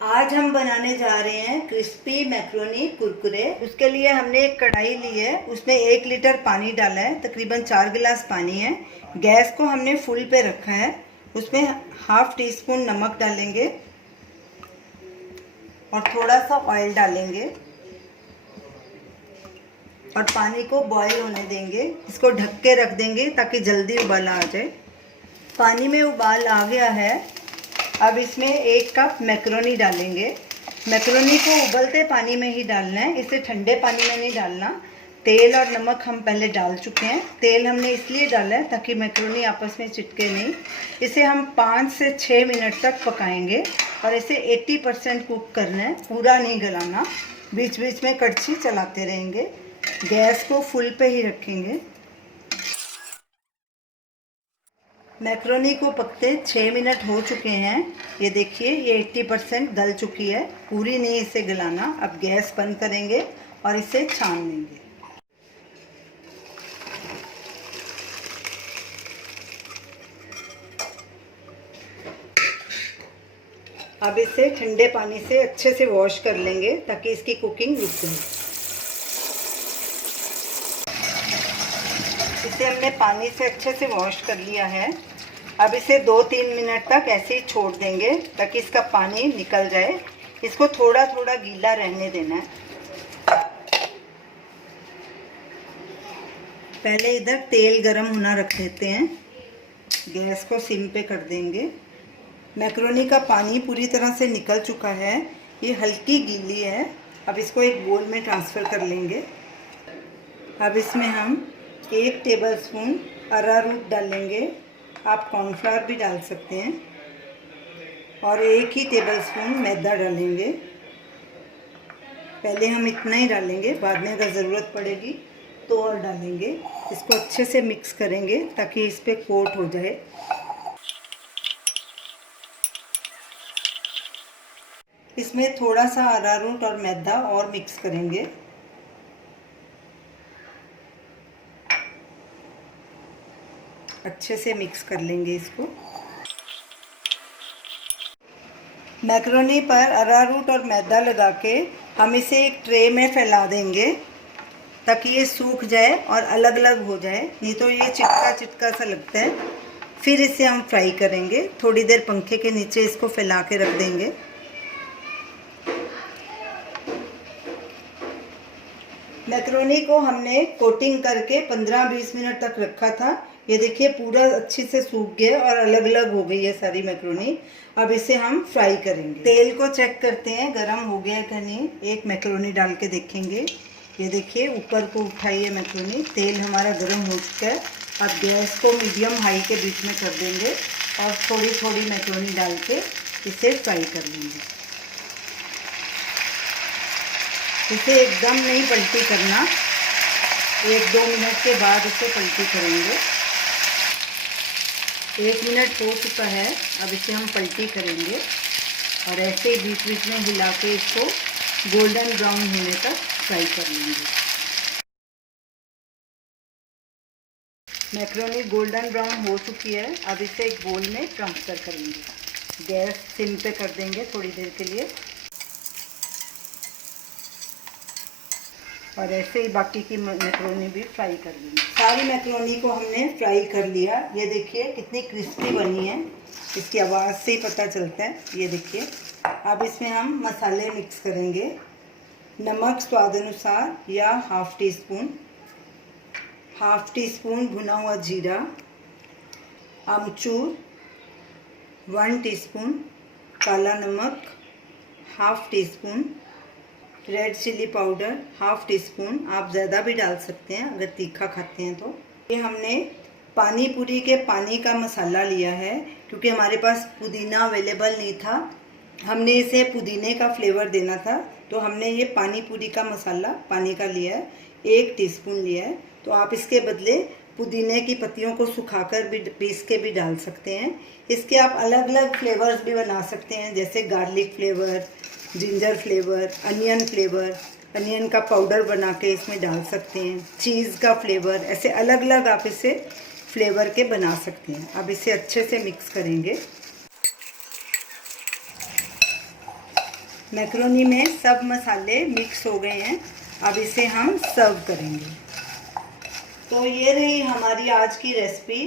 आज हम बनाने जा रहे हैं क्रिस्पी मैक्रोनी कुरकुरे। उसके लिए हमने एक कढ़ाई ली है, उसमें 1 लीटर पानी डाला है, तकरीबन 4 गिलास पानी है। गैस को हमने फुल पे रखा है। उसमें हाफ टी स्पून नमक डालेंगे और थोड़ा सा ऑयल डालेंगे और पानी को बॉईल होने देंगे। इसको ढक के रख देंगे ताकि जल्दी उबाल आ जाए। पानी में उबाल आ गया है। अब इसमें 1 कप मैक्रोनी डालेंगे। मैक्रोनी को उबलते पानी में ही डालना है, इसे ठंडे पानी में नहीं डालना। तेल और नमक हम पहले डाल चुके हैं। तेल हमने इसलिए डाला है ताकि मैक्रोनी आपस में चिपके नहीं। इसे हम 5 से 6 मिनट तक पकाएंगे और इसे 80% कुक करना है, पूरा नहीं गलाना। बीच बीच में कड़छी चलाते रहेंगे। गैस को फुल पे ही रखेंगे। मैक्रोनी को पकते 6 मिनट हो चुके हैं। ये देखिए, ये 80% गल चुकी है, पूरी नहीं इसे गलाना। अब गैस बंद करेंगे और इसे छान लेंगे। अब इसे ठंडे पानी से अच्छे से वॉश कर लेंगे ताकि इसकी कुकिंग रुक जाए। इसे हमने पानी से अच्छे से वॉश कर लिया है। अब इसे 2-3 मिनट तक ऐसे ही छोड़ देंगे ताकि इसका पानी निकल जाए। इसको थोड़ा थोड़ा गीला रहने देना है। पहले इधर तेल गरम होना रख देते हैं। गैस को सिम पे कर देंगे। मैक्रोनी का पानी पूरी तरह से निकल चुका है। ये हल्की गीली है। अब इसको एक बोल में ट्रांसफ़र कर लेंगे। अब इसमें हम 1 टेबलस्पून अरारोट डालेंगे। आप कॉर्नफ्लावर भी डाल सकते हैं। और 1 ही टेबलस्पून मैदा डालेंगे। पहले हम इतना ही डालेंगे, बाद में अगर ज़रूरत पड़ेगी तो और डालेंगे। इसको अच्छे से मिक्स करेंगे ताकि इस पे कोट हो जाए। इसमें थोड़ा सा अरारोट और मैदा और मिक्स करेंगे। अच्छे से मिक्स कर लेंगे इसको। मैक्रोनी पर अरारोट और मैदा लगा के हम इसे एक ट्रे में फैला देंगे ताकि ये सूख जाए और अलग अलग हो जाए, नहीं तो ये चिपका चिपका सा लगता है। फिर इसे हम फ्राई करेंगे। थोड़ी देर पंखे के नीचे इसको फैला के रख देंगे। मैक्रोनी को हमने कोटिंग करके 15-20 मिनट तक रखा था। ये देखिए, पूरा अच्छे से सूख गया और अलग अलग हो गई है सारी मैक्रोनी। अब इसे हम फ्राई करेंगे। तेल को चेक करते हैं गरम हो गया है कि नहीं। एक मैक्रोनी डाल के देखेंगे। ये देखिए, ऊपर को उठाइए मैक्रोनी। तेल हमारा गरम हो चुका है। अब गैस को मीडियम हाई के बीच में कर देंगे और थोड़ी थोड़ी मैक्रोनी डाल के इसे फ्राई कर लेंगे। इसे एकदम नहीं पलटी करना, 1-2 मिनट के बाद इसे पलटी करेंगे। 1 मिनट हो चुका है। अब इसे हम पलटी करेंगे और ऐसे ही बीच बीच में हिला के इसको गोल्डन ब्राउन होने तक फ्राई कर लेंगे। मैक्रोनी गोल्डन ब्राउन हो चुकी है। अब इसे एक बोल में ट्रांसफ़र करेंगे। गैस सिम पे कर देंगे थोड़ी देर के लिए और ऐसे ही बाकी की मैक्रोनी भी फ्राई कर लेंगे। सारी मैक्रोनी को हमने फ्राई कर लिया। ये देखिए कितनी क्रिस्पी बनी है, इसकी आवाज़ से ही पता चलता है। ये देखिए, अब इसमें हम मसाले मिक्स करेंगे। नमक स्वाद अनुसार या हाफ टी स्पून भुना हुआ जीरा, अमचूर 1 टीस्पून, काला नमक half teaspoon, red chilli powder half teaspoon. आप ज़्यादा भी डाल सकते हैं अगर तीखा खाते हैं तो। ये हमने पानी पूरी के पानी का मसाला लिया है क्योंकि हमारे पास पुदीना अवेलेबल नहीं था। हमने इसे पुदीने का फ्लेवर देना था, तो हमने ये पानी पूरी का मसाला पानी का लिया है, 1 टीस्पून लिया है। तो आप इसके बदले पुदीने की पत्तियों को सुखाकर भी पीस के भी डाल सकते हैं। इसके आप अलग अलग फ्लेवर्स भी बना सकते हैं, जैसे garlic flavour, ginger flavour, onion flavour. Onion का पाउडर बना के इसमें डाल सकते हैं, चीज़ का फ्लेवर। ऐसे अलग अलग आप इसे फ्लेवर के बना सकते हैं। अब इसे अच्छे से मिक्स करेंगे। मैक्रोनी में सब मसाले मिक्स हो गए हैं। अब इसे हम सर्व करेंगे। तो ये रही हमारी आज की रेसिपी,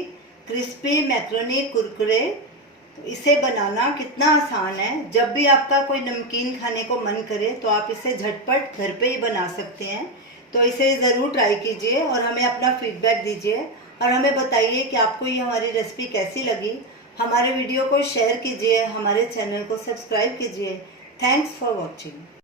क्रिस्पी मैक्रोनी कुरकुरे। तो इसे बनाना कितना आसान है। जब भी आपका कोई नमकीन खाने को मन करे तो आप इसे झटपट घर पे ही बना सकते हैं। तो इसे ज़रूर ट्राई कीजिए और हमें अपना फीडबैक दीजिए और हमें बताइए कि आपको ये हमारी रेसिपी कैसी लगी। हमारे वीडियो को शेयर कीजिए, हमारे चैनल को सब्सक्राइब कीजिए। Thanks for watching.